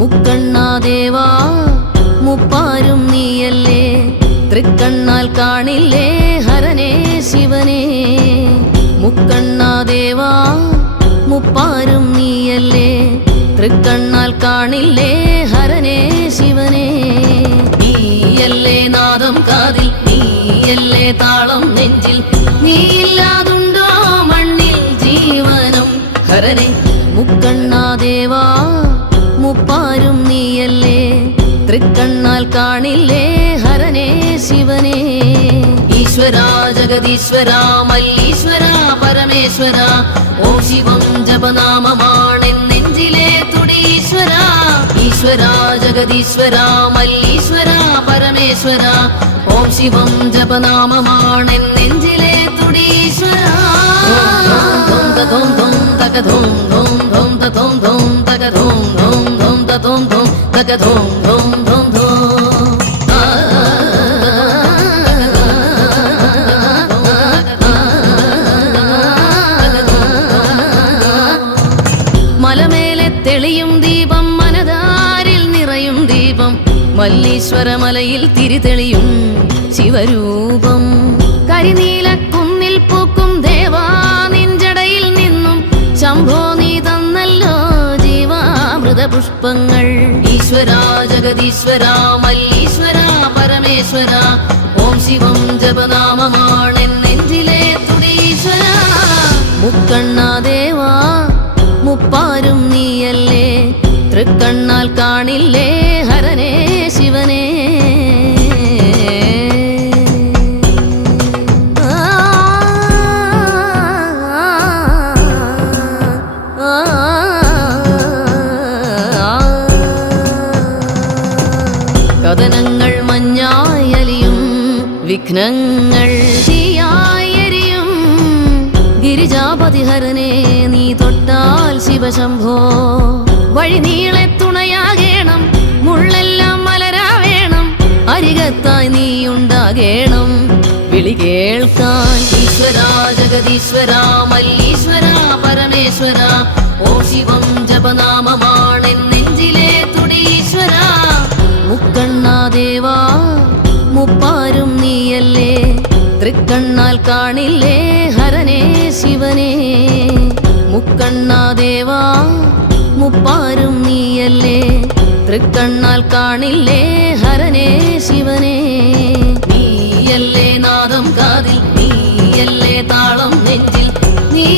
മുക്കണ്ണാദേവാ മുപ്പാരും നീയല്ലേ, തൃക്കണ്ണാൽ കാണില്ലേ ഹരനേ ശിവനേ. മുക്കണ്ണാദേവാ മുപ്പാരും നീയല്ലേ, തൃക്കണ്ണാൽ കാണില്ലേ ഹരനേ ശിവനേ. നീയല്ലേ നാദം കാതിൽ, നീയല്ലേ താളം നെഞ്ചിൽ, നീയില്ലാതുണ്ടോ മണ്ണിൽ ജീവനം ഹരനേ. മുക്കണ്ണാദേവാ മുപ്പാരും നീയല്ലേ, തൃക്കണ്ണാൽ കാണില്ലേ ഹരനേ ശിവനേ. ഈശ്വരാ ജഗദീശ്വര മല്ലീശ്വര പരമേശ്വര, ഓം ശിവം ജപനാമമാണെന്നെഞ്ചിലെ തുടീശ്വര. ഈശ്വരാ ജഗദീശ്വര മല്ലീശ്വര പരമേശ്വര, ഓം ശിവം ജപനാമമാണെന്നെഞ്ചിലെ തുടീശ്വര. ധോം ധോം ധോം തക ധോം ധോം ധോം ധോം ധോം തക ധോം ധോം ധോം ധോം ധോം തക ധോം ധോം ധോം ധോം. മലമേലെ തെളിയും ദീപം, മനതാരിൽ നിറയും ദീപം, മല്ലീശ്വര മലയിൽ തിരിതെളിയും ശിവരൂപം. കരിനീലക്കുന്നിൽ പൂക്കും ദേവാ നിൻജടയിൽ നിന്നും ശംഭോ നീ തന്നല്ലോ ജീവാമൃത പുഷ്പങ്ങൾ. ഈശ്വരാ ജഗദീശ്വര മല്ലീശ്വര പരമേശ്വര, ഓം ശിവം ജപനാമമാണെന്നെഞ്ചിലെ തുടീശ്വര. മുക്കണ്ണാദേവാ മുപ്പാരും നീയല്ലേ, തൃക്കണ്ണാൽ കാണില്ലേ ഹരനേ ശിവനേ. കഥനങ്ങൾ മഞ്ഞായലിയും വിഘ്നങ്ങൾ തീയായെരിയും ഗിരിജാപതി ഹരനേ. നീ തൊട്ടാൽ ശിവശംഭോ വഴി നീളെ തുണയാകേണം, മുള്ളെല്ലാം മലരാവേണം, അരികത്തായി നീ ഉണ്ടാകേണം വിളി കേൾക്കാൻ. ഈശ്വരാ ജഗദീശ്വര മല്ലീശ്വര പരമേശ്വര, ഓം ശിവം ജപനാമമാണെന്നെഞ്ചിലെ തുടീശ്വര. മുക്കണ്ണാദേവാ മുപ്പാരും നീയല്ലേ, തൃക്കണ്ണാൽ കാണില്ലേ ഹരനേ ശിവനേ. മുക്കണ്ണാദേവാ മുപ്പാരും നീയല്ലേ, തൃക്കണ്ണാൽ കാണില്ലേ ഹരനേ ശിവനേ. നീയല്ലേ നാദം കാതിൽ, നീയല്ലേ താളം നെഞ്ചിൽ, നീ